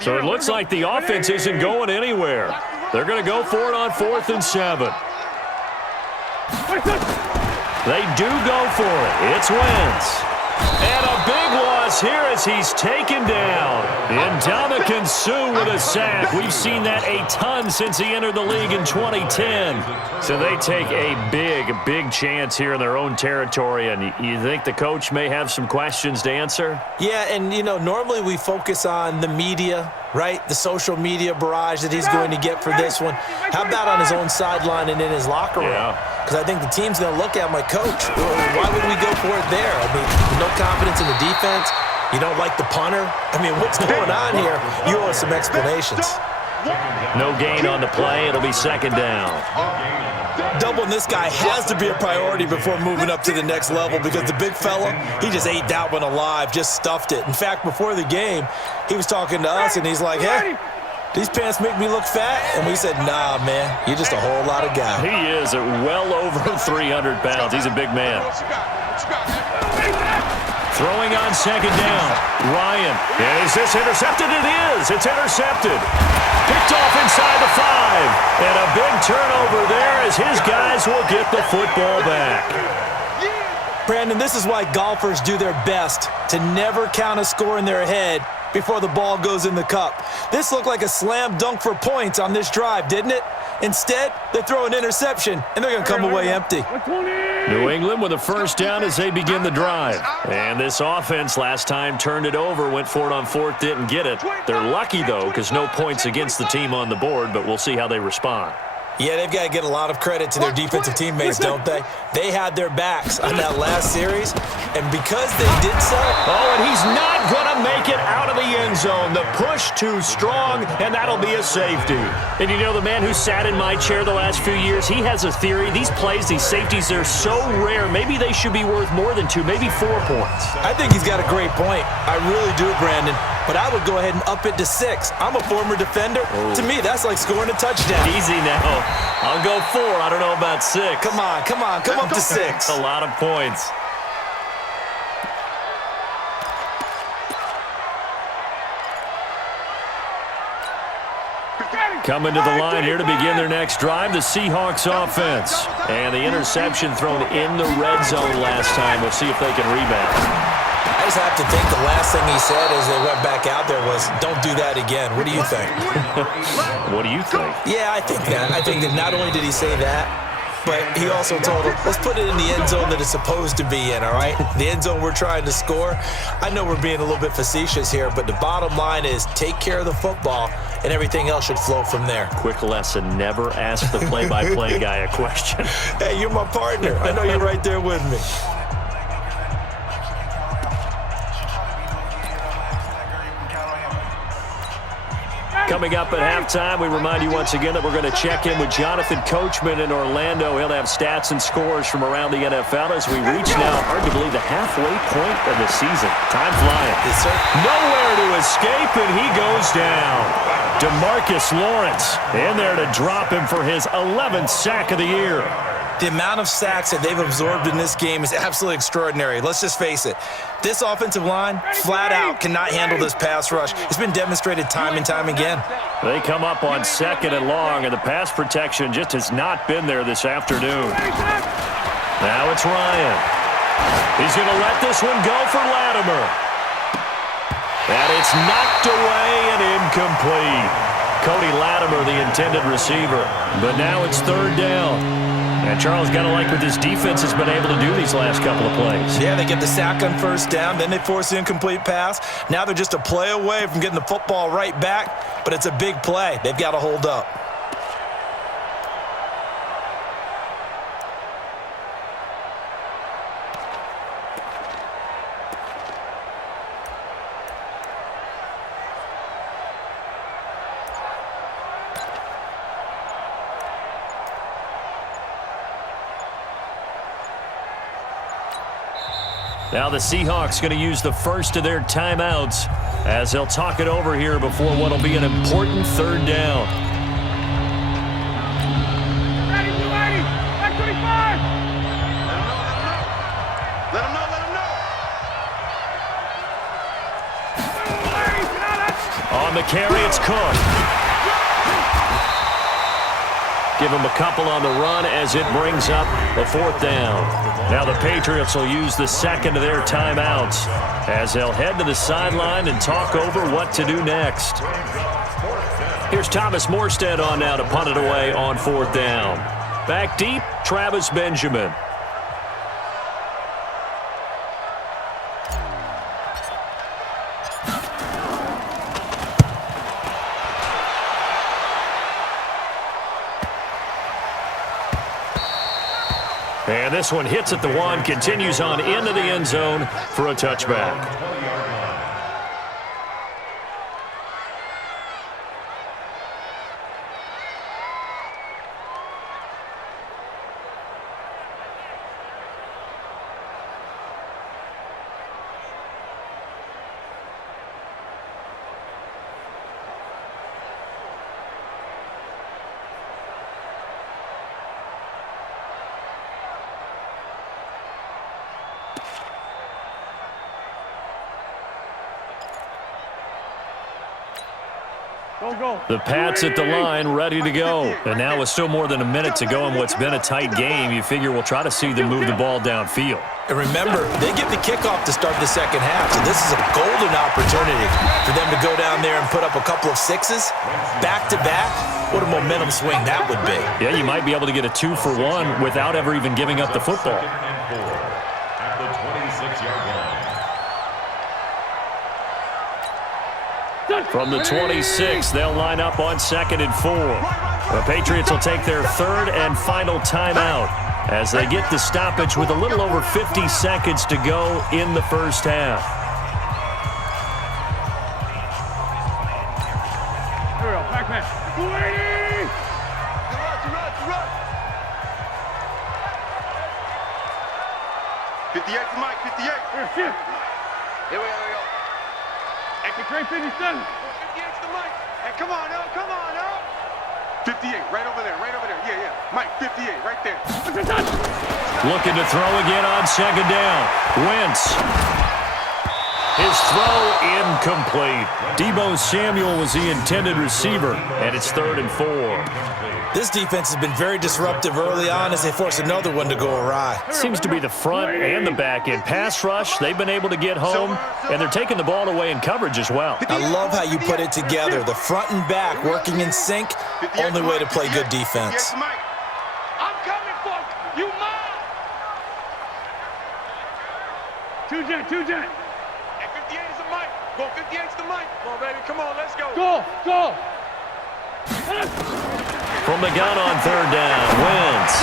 So it looks like the offense isn't going anywhere. They're going to go for it on 4th and 7. They do go for it. It's Wentz. And a big loss here as he's taken down. Ndamukong Suh with a sack. We've seen that a ton since he entered the league in 2010. So they take a big chance here in their own territory. And you think the coach may have some questions to answer? Yeah, and, normally we focus on the media, right? The social media barrage that he's going to get for this one. How about on his own sideline and in his locker room? Because I think the team's going to look at my coach. Why would we go for it there? I mean, no confidence in the defense. You don't like the punter. I mean, what's going on here? You owe us some explanations. No gain on the play. It'll be 2nd down. Doubling this guy has to be a priority before moving up to the next level because the big fella, he just ate that one alive, just stuffed it. In fact, before the game, he was talking to us, and he's like, hey, these pants make me look fat? And we said, nah, man, you're just a whole lot of guy. He is at well over 300 pounds. He's a big man. Throwing on 2nd down. Ryan. And is this intercepted? It is. It's intercepted. Picked off inside the 5. And a big turnover there as his guys will get the football back. Brandon, this is why golfers do their best to never count a score in their head before the ball goes in the cup. This looked like a slam dunk for points on this drive, didn't it? Instead, they throw an interception, and they're going to come away empty. New England with a 1st down as they begin the drive. And this offense last time turned it over, went for it on 4th, didn't get it. They're lucky, though, because no points against the team on the board, but we'll see how they respond. Yeah, they've got to get a lot of credit to their defensive teammates, don't they? They had their backs on that last series, and because they did so... Oh, and he's not going to make it out of the end zone. The push too strong, and that'll be a safety. And you know, the man who sat in my chair the last few years, he has a theory. These plays, these safeties, they're so rare. Maybe they should be worth more than 2, maybe 4 points. I think he's got a great point. I really do, Brandon. But I would go ahead and up it to 6. I'm a former defender. To me, that's like scoring a touchdown. Easy now. I'll go 4. I don't know about 6. Come on. Come up to 6. A lot of points. Coming to the line here to begin their next drive, the Seahawks offense. And the interception thrown in the red zone last time. We'll see if they can rebound. I just have to think the last thing he said as they went back out there was, don't do that again. What do you think? What do you think? Yeah, I think that. I think that not only did he say that, but he also told him, let's put it in the end zone that it's supposed to be in, all right? The end zone we're trying to score. I know we're being a little bit facetious here, but the bottom line is take care of the football, and everything else should flow from there. Quick lesson, never ask the play-by-play guy a question. Hey, you're my partner. I know you're right there with me. Coming up at halftime, we remind you once again that we're going to check in with Jonathan Coachman in Orlando. He'll have stats and scores from around the NFL as we reach now, hard to believe, the halfway point of the season. Time flying. Yes, sir. Nowhere to escape, and he goes down. DeMarcus Lawrence in there to drop him for his 11th sack of the year. The amount of sacks that they've absorbed in this game is absolutely extraordinary. Let's just face it. This offensive line, flat out, cannot handle this pass rush. It's been demonstrated time and time again. They come up on 2nd and long, and the pass protection just has not been there this afternoon. Now it's Ryan. He's going to let this one go for Latimer. And it's knocked away and incomplete. Cody Latimer, the intended receiver. But now it's 3rd down. And Charles got to like what this defense has been able to do these last couple of plays. Yeah, they get the sack on 1st down, then they force the incomplete pass. Now they're just a play away from getting the football right back, but it's a big play. They've got to hold up. Now the Seahawks going to use the first of their timeouts as they'll talk it over here before what will be an important 3rd down. Ready, back 25. Let him know. On the carry, it's Cook. Give him a couple on the run as it brings up the 4th down. Now the Patriots will use the second of their timeouts as they'll head to the sideline and talk over what to do next. Here's Thomas Morstead on now to punt it away on 4th down. Back deep, Travis Benjamin. And this one hits at the 1, continues on into the end zone for a touchback. The Pats at the line, ready to go. And now with still more than a minute to go in what's been a tight game, you figure we'll try to see them move the ball downfield. And remember, they get the kickoff to start the second half, so this is a golden opportunity for them to go down there and put up a couple of sixes back-to-back. What a momentum swing that would be. Yeah, you might be able to get a 2-for-1 without ever even giving up the football. At the 26-yard line. From the 26, they'll line up on 2nd and 4. The Patriots will take their 3rd and final timeout as they get the stoppage with a little over 50 seconds to go in the first half. Here we go, back man. 280! Run. 58 to Mike, 58. Here, shift. Here we go. Extra train 57. 58 to Mike. Hey, come on, now. 58, right over there. Yeah. Mike, 58, right there. Looking to throw again on 2nd down. Wentz. His throw incomplete. Deebo Samuel was the intended receiver, and it's 3rd and 4. This defense has been very disruptive early on as they force another one to go awry. Seems to be the front and the back end. Pass rush, they've been able to get home, and they're taking the ball away in coverage as well. I love how you put it together. The front and back working in sync, only way to play good defense. I'm coming for you, mine. Two jet. And 58 is the mic. Go 58 is the mic. Come on, baby. Come on, let's go. Go. From the gun on 3rd down, Wentz.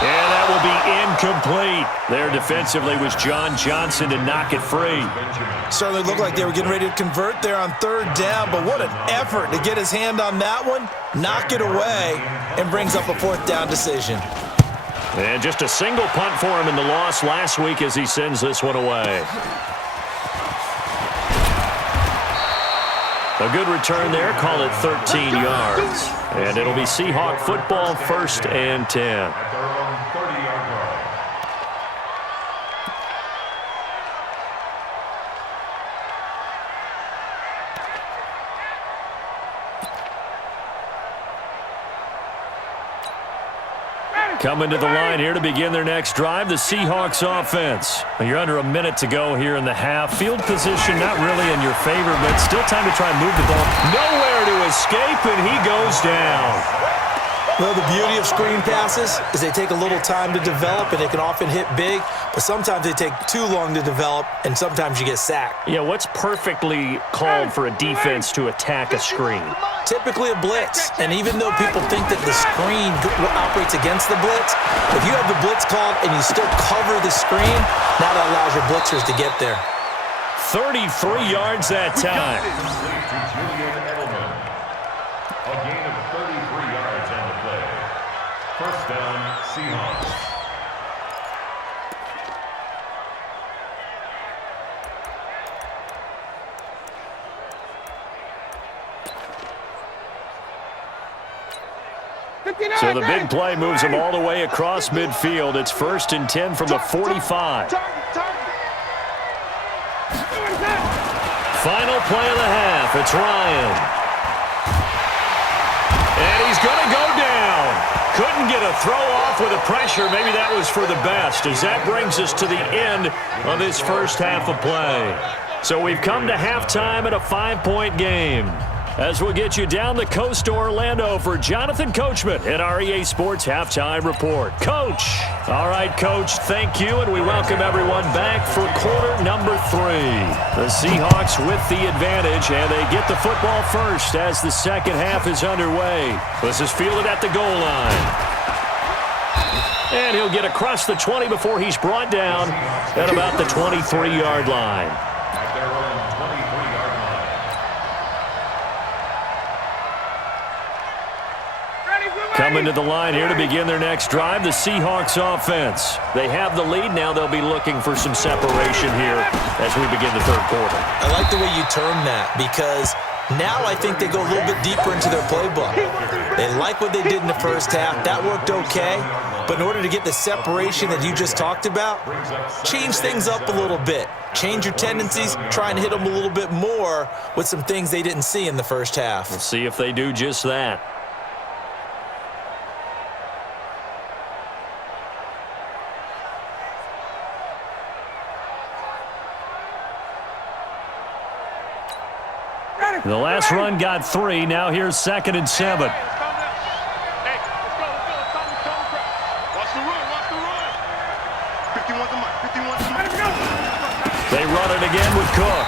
And that will be incomplete. There defensively was John Johnson to knock it free. Certainly looked like they were getting ready to convert there on 3rd down, but what an effort to get his hand on that one, knock it away, and brings up a 4th down decision. And just a single punt for him in the loss last week as he sends this one away. A good return there, call it 13 yards. And it'll be Seahawk football, 1st and 10. At their own 30-yard line. Coming to the line here to begin their next drive, the Seahawks offense. You're under a minute to go here in the half. Field position not really in your favor, but still time to try and move the ball. Nowhere to escape, and he goes down. Well, the beauty of screen passes is they take a little time to develop, and they can often hit big, but sometimes they take too long to develop, and sometimes you get sacked. Yeah, what's perfectly called for a defense to attack a screen? Typically a blitz, and even though people think that the screen operates against the blitz, if you have the blitz called and you still cover the screen, now that allows your blitzers to get there. 33 yards that time. A gain of 33 yards on the play. 1st down, Seahawks. So the big play moves them all the way across midfield. It's 1st and 10 from the 45. Final play of the half. It's Ryan. And he's going to go down. Couldn't get a throw off with the pressure. Maybe that was for the best, as that brings us to the end of this first half of play. So we've come to halftime at a 5-point game. As we'll get you down the coast to Orlando for Jonathan Coachman at our EA Sports Halftime Report. Coach. All right, Coach, thank you, and we welcome everyone back for quarter number 3. The Seahawks with the advantage, and they get the football first as the second half is underway. This is fielded at the goal line. And he'll get across the 20 before he's brought down at about the 23-yard line. Coming to the line here to begin their next drive, the Seahawks offense. They have the lead. Now they'll be looking for some separation here as we begin the third quarter. I like the way you term that, because now I think they go a little bit deeper into their playbook. They like what they did in the first half. That worked okay. But in order to get the separation that you just talked about, change things up a little bit. Change your tendencies. Try and hit them a little bit more with some things they didn't see in the first half. We'll see if they do just that. The last run got 3. Now here's 2nd and 7. Hey, let's go. Watch the run. 51's the mark. 51's the mark. They run it again with Cook.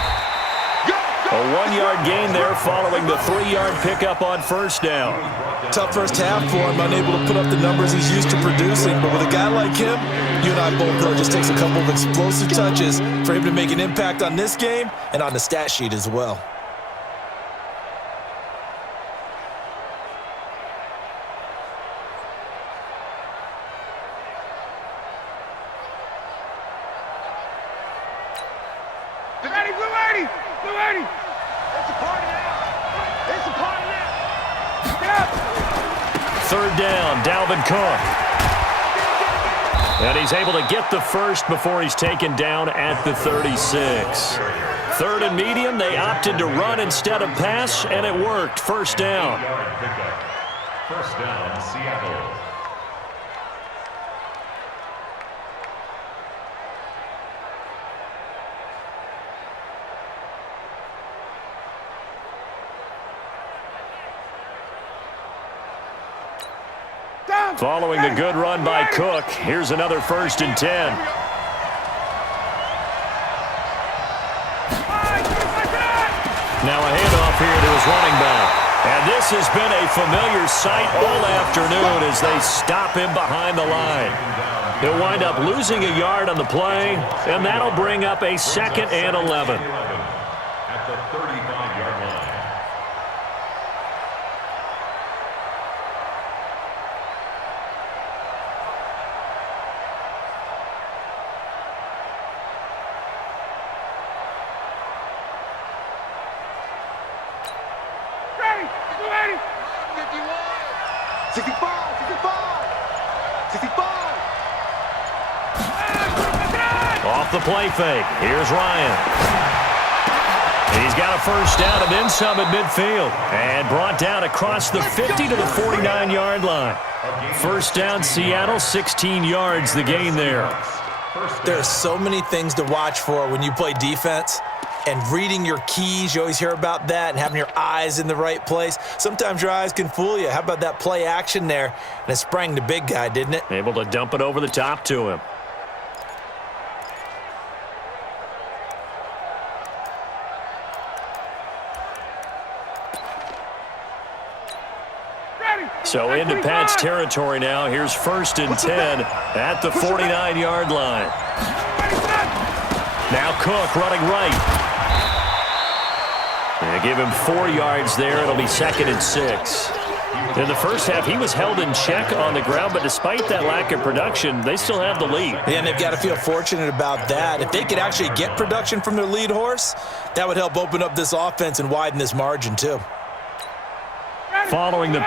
A 1-yard gain there following the 3-yard pickup on first down. Tough first half for him, unable to put up the numbers he's used to producing. But with a guy like him, you and I both know it just takes a couple of explosive touches for him to make an impact on this game and on the stat sheet as well. Third down, Dalvin Cook. And he's able to get the first before he's taken down at the 36. Third and medium, they opted to run instead of pass, and it worked. First down. First down, Seattle. Following the good run by Cook, here's another 1st and 10. Now a handoff here to his running back. And this has been a familiar sight all afternoon as they stop him behind the line. He'll wind up losing a yard on the play, and that'll bring up a 2nd and 11. At the 35-yard line. Off the play fake. Here's Ryan. He's got a first down and then some at midfield. And brought down across the 50 to the 49-yard line. First down, Seattle, 16 yards the gain there. There are so many things to watch for when you play defense. And reading your keys, you always hear about that, and having your eyes in the right place. Sometimes your eyes can fool you. How about that play action there? And it sprang the big guy, didn't it? Able to dump it over the top to him. So into Pat's territory now. Here's 1st and 10 at the 49-yard line. Now Cook running right. They give him 4 yards there. It'll be 2nd and 6. In the first half, he was held in check on the ground, but despite that lack of production, they still have the lead. Yeah, and they've got to feel fortunate about that. If they could actually get production from their lead horse, that would help open up this offense and widen this margin too. Following the